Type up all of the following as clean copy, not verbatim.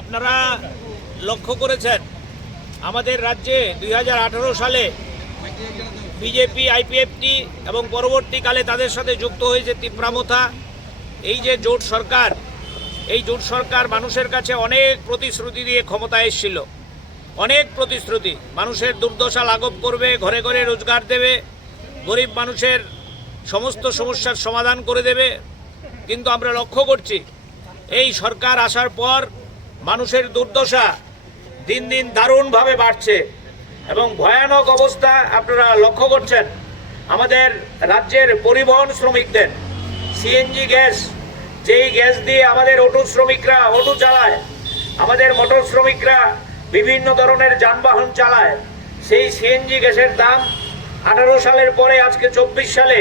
আপনারা লক্ষ্য করেছেন আমাদের রাজ্যে 2018 সালে বিজেপি আইপিএফটি এবং পরবর্তীকালে তাদের সাথে যুক্ত হয়েছে তিপ্রামথা। এই যে জোট সরকার, এই জোট সরকার মানুষের কাছে অনেক প্রতিশ্রুতি দিয়ে ক্ষমতায় এসেছিল। অনেক প্রতিশ্রুতি, মানুষের দুর্দশা লাঘব করবে, ঘরে ঘরে রোজগার দেবে, গরিব মানুষের সমস্ত সমস্যার সমাধান করে দেবে। কিন্তু আমরা লক্ষ্য করছি এই সরকার আসার পর মানুষের দুর্দশা দিন দিন দারুণভাবে বাড়ছে এবং ভয়ানক অবস্থা আপনারা লক্ষ্য করছেন। আমাদের রাজ্যের পরিবহন শ্রমিকদের সিএনজি গ্যাস, যেই গ্যাস দিয়ে আমাদের অটো শ্রমিকরা অটো চালায়, আমাদের মোটর শ্রমিকরা বিভিন্ন ধরনের যানবাহন চালায়, সেই সিএনজি গ্যাসের দাম 18 সালের পরে আজকে 24 সালে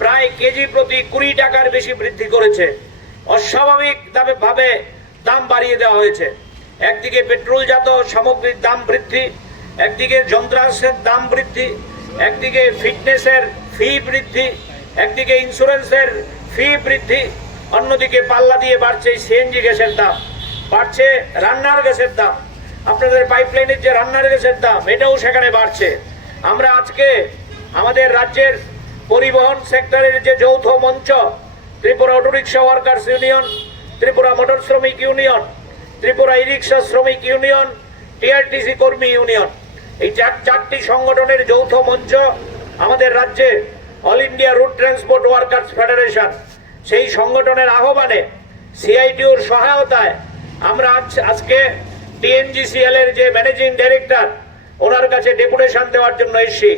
প্রায় কেজি প্রতি 20 টাকার বেশি বৃদ্ধি করেছে। অস্বাভাবিকভাবে দাম বাড়িয়ে দেওয়া হয়েছে। একদিকে পেট্রোলজাত সামগ্রীর দাম বৃদ্ধি, একদিকে যন্ত্রাংশের দাম বৃদ্ধি, একদিকে ফিটনেসের ফি বৃদ্ধি, একদিকে ইন্স্যুরেন্সের ফি বৃদ্ধি, অন্যদিকে পাল্লা দিয়ে বাড়ছে সিএনজি গ্যাসের দাম, বাড়ছে রান্নার গ্যাসের দাম। আপনাদের পাইপলাইনের যে রান্নার গ্যাসের দাম, এটাও সেখানে বাড়ছে। আমরা আজকে আমাদের রাজ্যের পরিবহন সেক্টরের যে যৌথ মঞ্চ, Tripura autorickshaw workers union, Tripura motor শ্রমিক ইউনিয়ন, ত্রিপুরা ই রিক্সা শ্রমিক ইউনিয়ন, টিআরটিসি কর্মী ইউনিয়ন, এই চারটি সংগঠনের যৌথ মঞ্চ আমাদের রাজ্যে all India route transport workers federation, সেই সংগঠনের আহ্বানে সিআইটিউর সহায়তায় আমরা আজকে টিএনজিসিএল এর যে ম্যানেজিং ডাইরেক্টর, ওনার কাছে ডেপুটেশন দেওয়ার জন্য এসেছি।